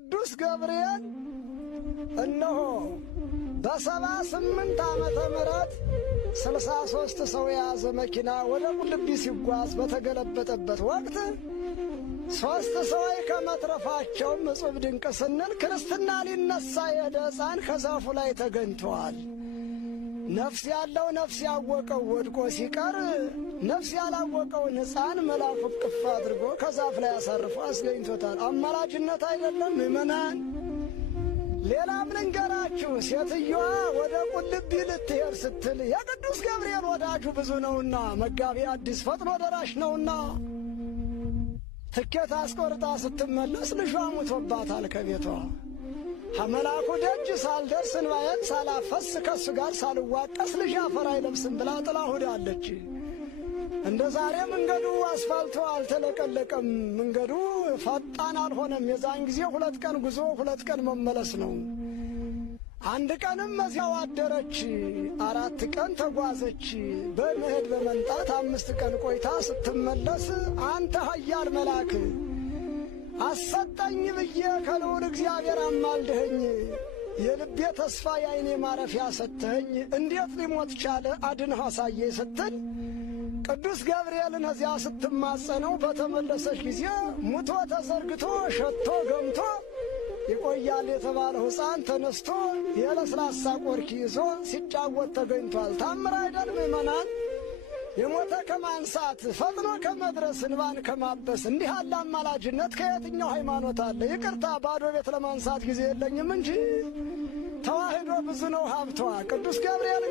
ቅዱስ ገብርኤል እነሆ በ78 ዓመተ ምህረት 63 ሰው የያዘ መኪና ወደ ቁልቢ ሲጓዝ በተገለበጠበት ወቅት 3 ሰዎች ከመትረፋቸውም እጹብ ድንቅ ስንል ክርስትና ሊነሳ የሄደ ሕፃን ከዛፉ ላይ ተገኝተዋል። ነፍስ ያለው ነፍስ ያወቀው ወድቆ ሲቀር ነፍስ ያላወቀውን ሕፃን መልአኩ እቅፍ አድርጎ ከዛፍ ላይ አሳርፎ አስገኝቶታል። አማላጅነት አይደለም ምእመናን? ሌላም ልንገራችሁ። ሴትዮዋ ወደ ቁልቢ ልትሄድ ስትል የቅዱስ ገብርኤል ወዳጁ ብዙ ነውና መጋቢ አዲስ ፈጥኖ ደራሽ ነውና ትኬት አስቆርጣ ስትመለስ ልጇ ሙቶባታል ከቤቷ። ከመልአኩ ደጅ ሳልደርስ እንባዬን ሳላፈስ ከሱ ጋር ሳልዋቀስ ልጅ አፈር አይለብስም ብላ ጥላ ሄዳለች። እንደ ዛሬ መንገዱ አስፋልቱ አልተለቀለቀም። መንገዱ ፈጣን አልሆነም። የዛን ጊዜ 2 ቀን ጉዞ 2 ቀን መመለስ ነው። 1 ቀንም እዚያው አደረች። 4 ቀን ተጓዘች። በመሄድ በመንጣት 5 ቀን ቆይታ ስትመለስ አንተ ኃያል መልአክ አሰጠኝ ብዬ ከልዑል እግዚአብሔር አማልደኸኝ የልቤ ተስፋ የዓይኔ ማረፊያ ሰጥተኸኝ እንዴት ሊሞት ቻለ አድነህ አሳየኝ ስትል ቅዱስ ገብርኤልን እዚያ ስትማጸነው በተመለሰች ጊዜ ሙቶ ተዘርግቶ ሸቶ ገምቶ ይቆያል የተባለው ሕፃን ተነስቶ የለስላሳ ቆርኪ ይዞ ሲጫወት ተገኝቷል። ታምር አይደል ምእመናን? የሞተ ከማንሳት ፈጥኖ ከመድረስ እንባን ከማበስ እንዲህ ያለ አማላጅነት ከየትኛው ሃይማኖት አለ? ይቅርታ ባዶ ቤት ለማንሳት ጊዜ የለኝም እንጂ ተዋህዶ ብዙ ነው ሀብቷ። ቅዱስ ገብርኤል